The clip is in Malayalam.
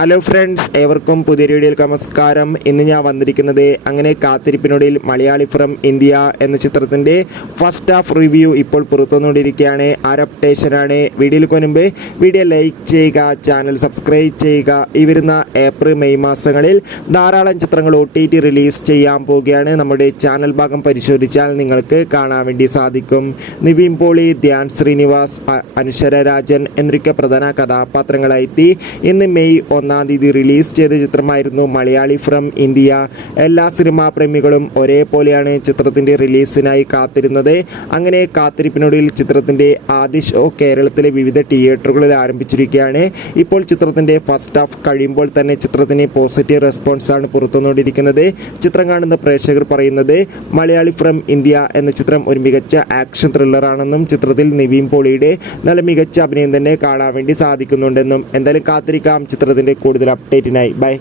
ഹലോ ഫ്രണ്ട്സ്, ഏവർക്കും പുതിയ വീഡിയോയിലേക്ക് നമസ്കാരം. ഇന്ന് ഞാൻ വന്നിരിക്കുന്നത് അങ്ങനെ കാത്തിരിപ്പിനൊടുവിൽ മലയാളി ഫ്രം ഇന്ത്യ എന്ന ചിത്രത്തിൻ്റെ ഫസ്റ്റ് ഹാഫ് റിവ്യൂ ഇപ്പോൾ പുറത്തുവന്നുകൊണ്ടിരിക്കുകയാണ്. അപ്ഡേഷനാണ്. വീഡിയോയിലേക്ക് മുൻപ് വീഡിയോ ലൈക്ക് ചെയ്യുക, ചാനൽ സബ്സ്ക്രൈബ് ചെയ്യുക. ഈ വരുന്ന ഏപ്രിൽ മെയ് മാസങ്ങളിൽ ധാരാളം ചിത്രങ്ങൾ OTT റിലീസ് ചെയ്യാൻ പോവുകയാണ്. നമ്മുടെ ചാനൽ ഭാഗം പരിശോധിച്ചാൽ നിങ്ങൾക്ക് കാണാൻ വേണ്ടി സാധിക്കും. നിവിൻ പോളി, ധ്യാൻ ശ്രീനിവാസ്, അനശ്വര രാജൻ എന്നൊക്കെ പ്രധാന കഥാപാത്രങ്ങളായി ഇന്ന് മെയ് 1-ാം തീയതി റിലീസ് ചെയ്ത ചിത്രമായിരുന്നു മലയാളി ഫ്രം ഇന്ത്യ. എല്ലാ സിനിമാ പ്രേമികളും ഒരേപോലെയാണ് ചിത്രത്തിൻ്റെ റിലീസിനായി കാത്തിരുന്നത്. അങ്ങനെ കാത്തിരിപ്പിനൊടുവിൽ ചിത്രത്തിൻ്റെ ആദ്യ ഷോ കേരളത്തിലെ വിവിധ തിയേറ്ററുകളിൽ ആരംഭിച്ചിരിക്കുകയാണ്. ഇപ്പോൾ ചിത്രത്തിൻ്റെ ഫസ്റ്റ് ഹാഫ് കഴിയുമ്പോൾ തന്നെ ചിത്രത്തിന് പോസിറ്റീവ് റെസ്പോൺസാണ് പുറത്തുവന്നുകൊണ്ടിരിക്കുന്നത്. ചിത്രം കാണുന്ന പ്രേക്ഷകർ പറയുന്നത് മലയാളി ഫ്രം ഇന്ത്യ എന്ന ചിത്രം ഒരു മികച്ച ആക്ഷൻ ത്രില്ലറാണെന്നും ചിത്രത്തിൽ നിവിൻ പോളിയുടെ നല്ല മികച്ച അഭിനയം തന്നെ കാണാൻ വേണ്ടി സാധിക്കുന്നുണ്ടെന്നും. എന്തായാലും കാത്തിരിക്കാം ചിത്രത്തിൻ്റെ കൂടുതൽ അപ്ഡേറ്റിനായി. ബൈ.